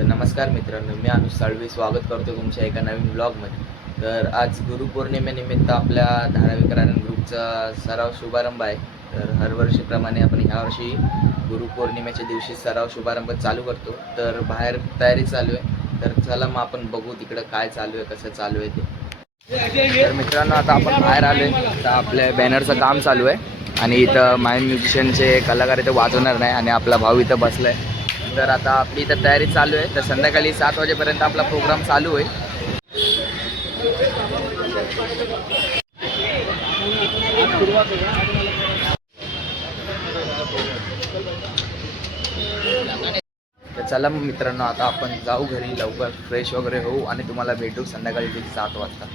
तर नमस्कार मित्रांनो, मी अनुज साळवी स्वागत करतो तुमच्या एका नवीन ब्लॉगमध्ये. तर आज गुरुपौर्णिमेनिमित्त आपल्या धारावी कराडन ग्रुपचा सराव शुभारंभ आहे. तर हरवर्षीप्रमाणे आपण ह्यावर्षी गुरुपौर्णिमेच्या दिवशी सराव शुभारंभ चालू करतो. तर बाहेर तयारी चालू आहे. तर चला मग आपण बघू तिकडं काय चालू आहे, कसं चालू आहे ते. तर मित्रांनो, आता आपण बाहेर आलो आहे. तर आपल्या बॅनरचं काम चालू आहे आणि इथं माइंड म्युझिशियनचे कलाकार इथं वाजवणार नाही आणि आपला भाऊ इथं बसला आहे. तर आता आपली इथं तयारी चालू आहे. तर संध्याकाळी 7 वाजेपर्यंत आपला प्रोग्राम चालू होईल. तर चला मग मित्रांनो, आता आपण जाऊ घरी लवकर, फ्रेश वगैरे होऊ आणि तुम्हाला भेटू संध्याकाळी ठीक 7 वाजता.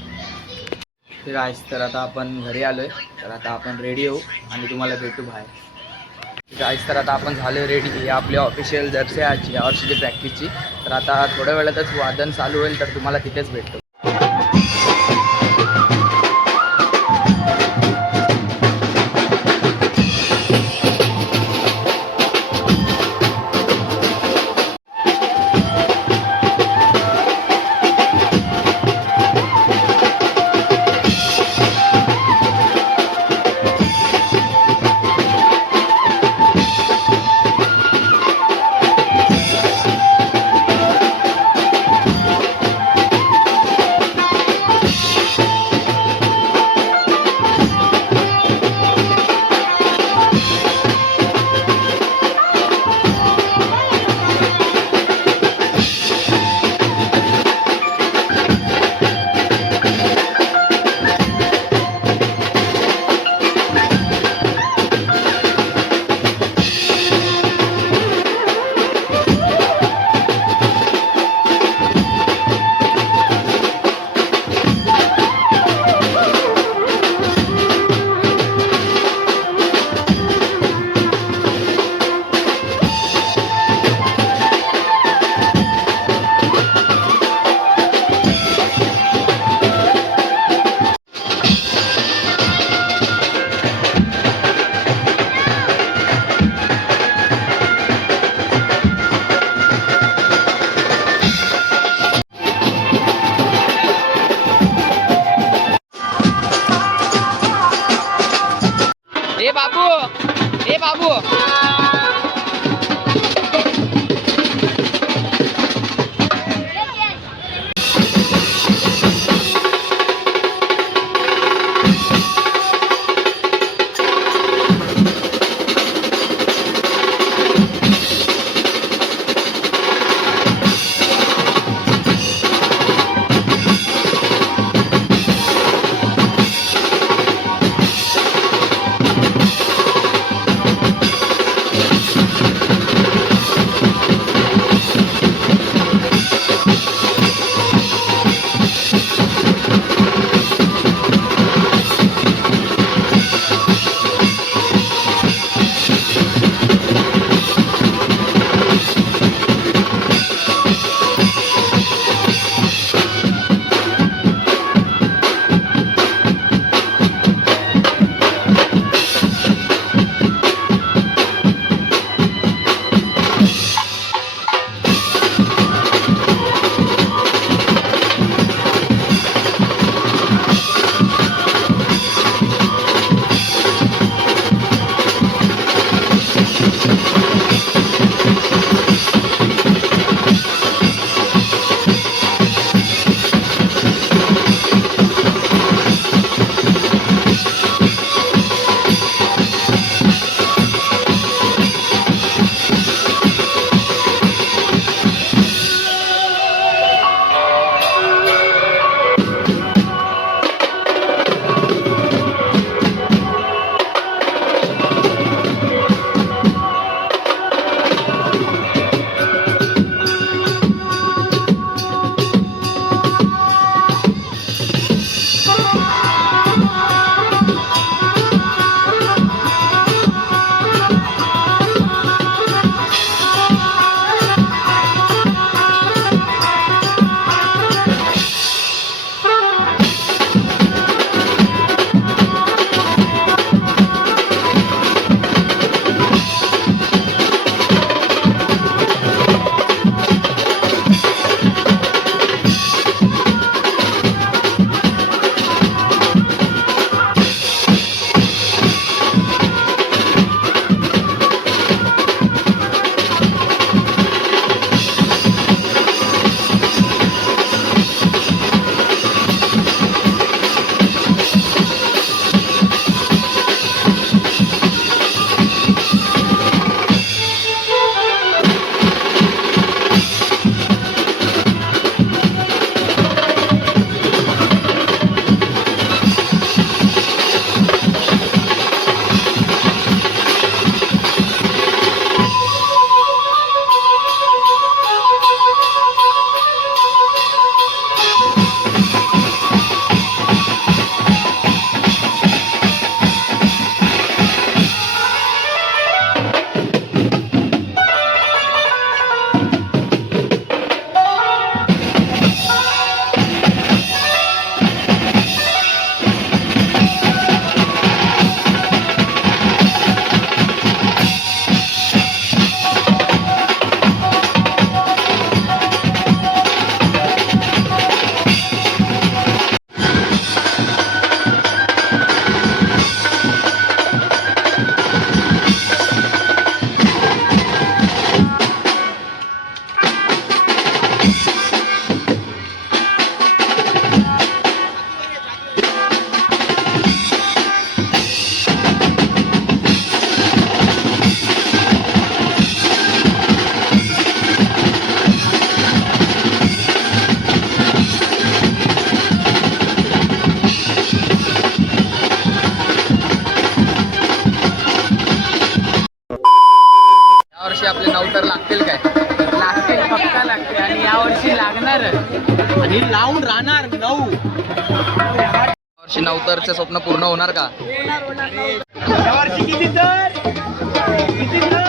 तर आहेच, तर आता आपण घरी आलो आहे. तर आता आपण रेडी होऊ आणि तुम्हाला भेटू बाहेर. गाईस, तर आता आपण झालो रेडी. ही आपली ऑफिशियल जर्सी आहे या वर्षीची प्रॅक्टिसची. तर आता थोड्या वेळातच वादन चालू होईल, तर तुम्हाला तिथेच भेटतो. यावर्षी आपले 9 तर लागतील काय? लागते, पक्का लागते आणि यावर्षी लागणार आणि लावून राहणार 9. यावर्षी 9 तरचं स्वप्न पूर्ण होणार का? यावर्षी किती तर? किती तर?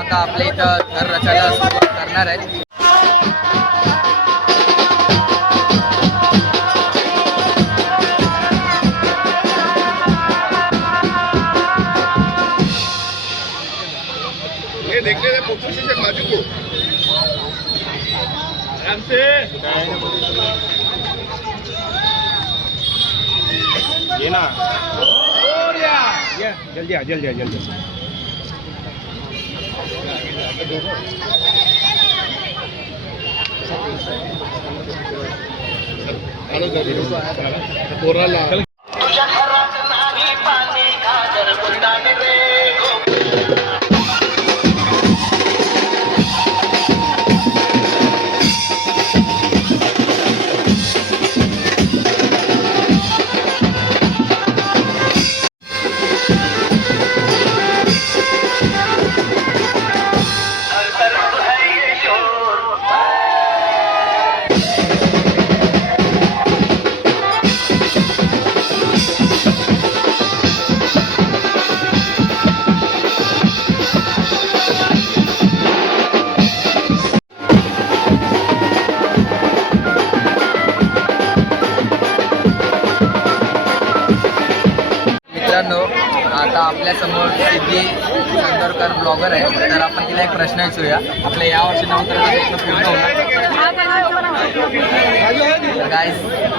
आता आपल्या इथं थर रचायला सुरुवात करणार आहेत. ये देखने दे पोछी से बाजू को आराम से ये ना ये जल्दी आ जल्दी आ जल्दी पोराला आपल्या समोर सिद्धी चांदोरकर ब्लॉगर आहे, तर आपण तिला एक प्रश्न विचारूया. आपल्या या वर्षी नवतराचं स्वप्न पूर्ण होणार गाईस,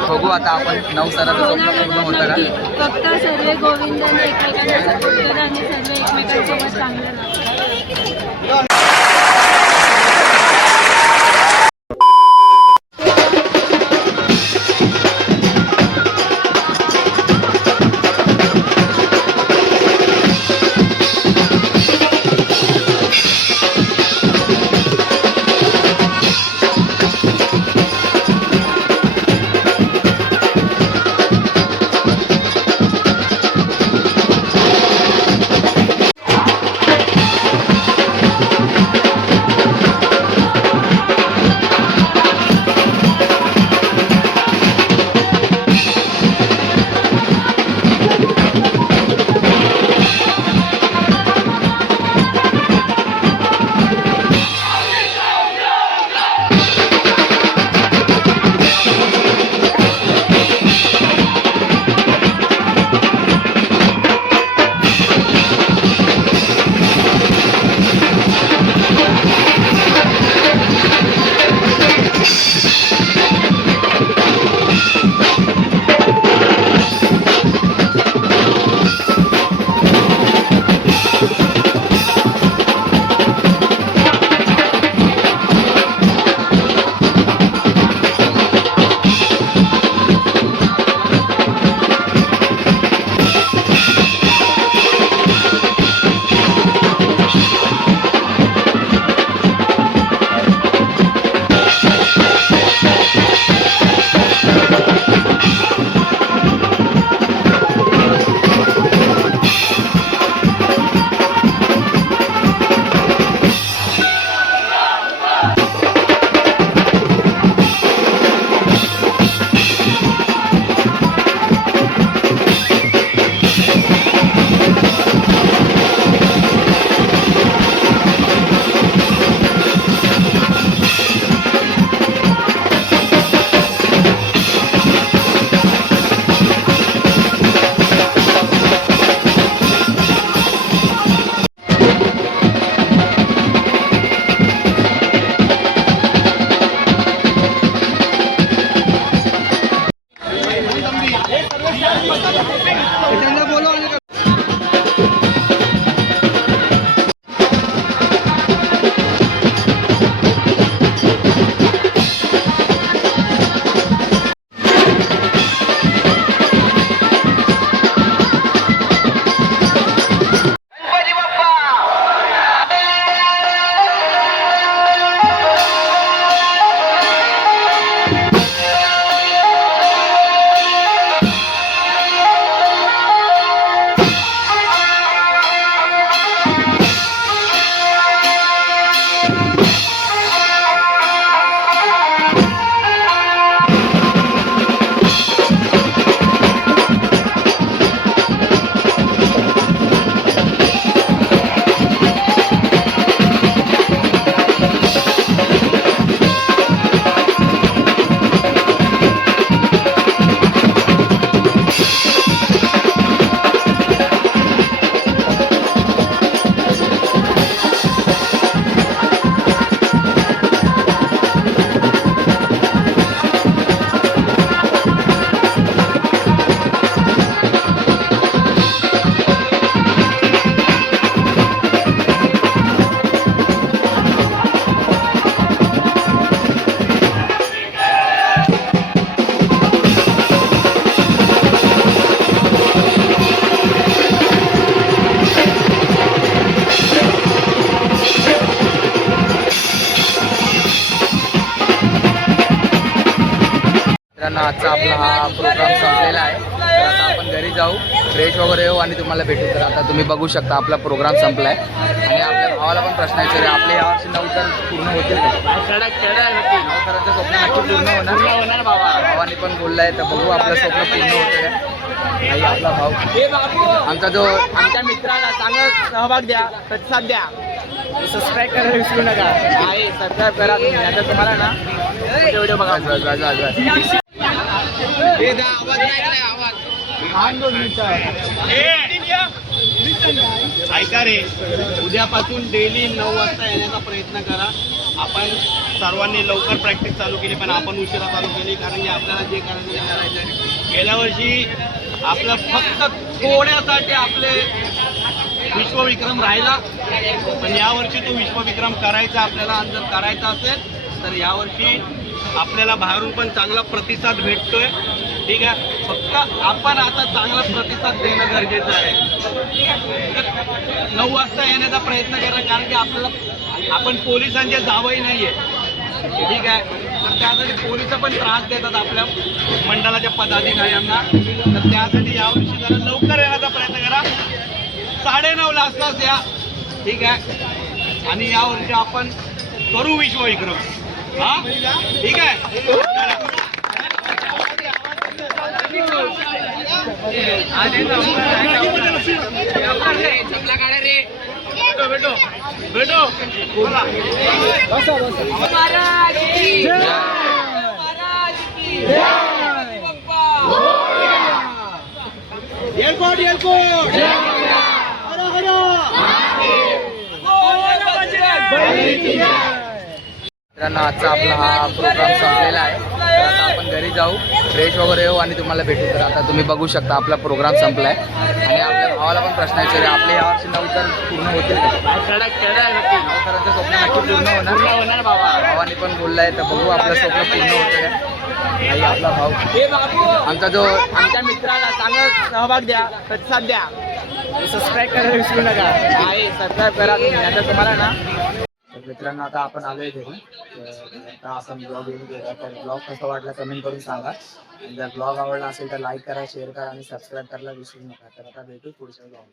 बघू आता आपण नवसराचं स्वप्न पूर्ण होतं का. फक्त सर्व गोविंदाने एकमेकांना सपोर्ट करा आणि सर्व एकमेकांसोबत चांगलं राहा. आजचा आपला हा प्रोग्राम संपलेला आहे. तर आता आपण घरी जाऊ, फ्रेश वगैरे येऊ आणि तुम्हाला भेटू. तर आता तुम्ही बघू शकता आपला प्रोग्राम संपला आहे. आणि आपल्या भावाला पण प्रश्न विचारू, आपले यावर्षी नवतर पूर्ण होतील का? नवतरांचं स्वप्न नक्की पूर्ण होणार. भावाने पण बोललं आहे, तर बघू आपलं स्वप्न पूर्ण होतं काय. आई आपला भाऊ, आमचा जो आमच्या मित्राला चांगला सहभाग द्या, प्रतिसाद द्या, सबस्क्राईब करायला विसरू नका. आहे सबस्क्राईब करा तुम्ही, आता तुम्हाला ना व्हिडिओ बघा. आवाज ऐका रे, उद्यापासून डेली 9 वाजता येण्याचा प्रयत्न करा. आपण सर्वांनी लवकर प्रॅक्टिस चालू केली, पण आपण उशिरा चालू केली कारण की आपल्याला जे करायचं ते करायचं आहे. गेल्या वर्षी आपलं फक्त थोड्यासाठी आपले विश्वविक्रम राहिला, पण यावर्षी तो विश्वविक्रम करायचा आपल्याला. आणि जर करायचा असेल तर यावर्षी आपल्याला बाहेरून पण चांगला प्रतिसाद भेटतोय. ठीक आहे, फक्त आपण आता चांगला प्रतिसाद देणं गरजेचं आहे. 9 वाजता येण्याचा प्रयत्न करा कारण की आपल्याला आपण पोलिसांचे जावई नाहीये. ठीक आहे, तर त्यासाठी पोलिस पण त्रास देतात आपल्या मंडळाच्या पदाधिकाऱ्यांना. तर त्यासाठी यावर्षी जरा लवकर येण्याचा प्रयत्न करा. 9:30 वाजताच या. ठीक आहे, आणि यावर्षी आपण करू विश्वविक्रम. हा ठीक आहे. भेटो भेटो बोला. एअरपोर्ट एअरपोर्ट मित्रांनो, आजचा आपला हा प्रोग्राम संपलेला आहे. तर आता आपण घरी जाऊ, फ्रेश वगैरे येऊ आणि तुम्हाला भेटू. तर आता तुम्ही बघू शकता आपला प्रोग्राम संपला आहे. आणि आपल्या भावाला पण प्रश्न विचारले, आपले यावर्षी 9 तर पूर्ण होतील का? 9 तरांचं स्वप्न नक्की पूर्ण होणार. भावाने पण बोललं आहे, तर बघू आपलं स्वप्न पूर्ण होतं का. आणि आपला भाऊ आमचा जो आमच्या मित्राला चांगला सहभाग द्या, प्रतिसाद द्या. सबस्क्राईब करायला विसरू नका. आहे सबस्क्राईब करा तुम्ही. आता तुम्हाला ना तर मित्रांनो, आता आपण आलोय घरी. तर आता आपण ब्लॉग येऊन गेला. तर ब्लॉग कसा वाटला कमेंट करून सांगा. आणि जर ब्लॉग आवडला असेल तर लाईक करा, शेअर करा आणि सबस्क्राईब करायला विसरू नका. तर आता भेटू पुढच्या ब्लॉग.